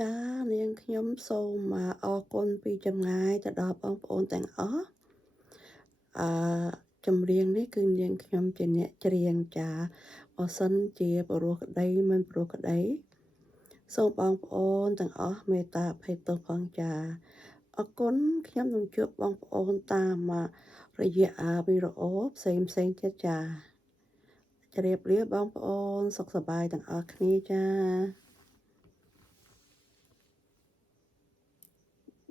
ចានាងខ្ញុំសូមអរគុណពីចម្ងាយទៅដល់បងប្អូនទាំងអស់អឺចម្រៀងនេះគឺនាងខ្ញុំជាអ្នកច្រៀងចាបើសិនជាព្រោះក្តីមិនព្រោះក្តីសូមបងប្អូនទាំងអស់មេត្តាអភ័យទោសផងចាអរគុណខ្ញុំនឹងជួបបងប្អូនតាមរយៈវីដេអូផ្សេងទៀតចាជម្រាបលាបងប្អូនសុខសប្បាយទាំងអស់គ្នាចា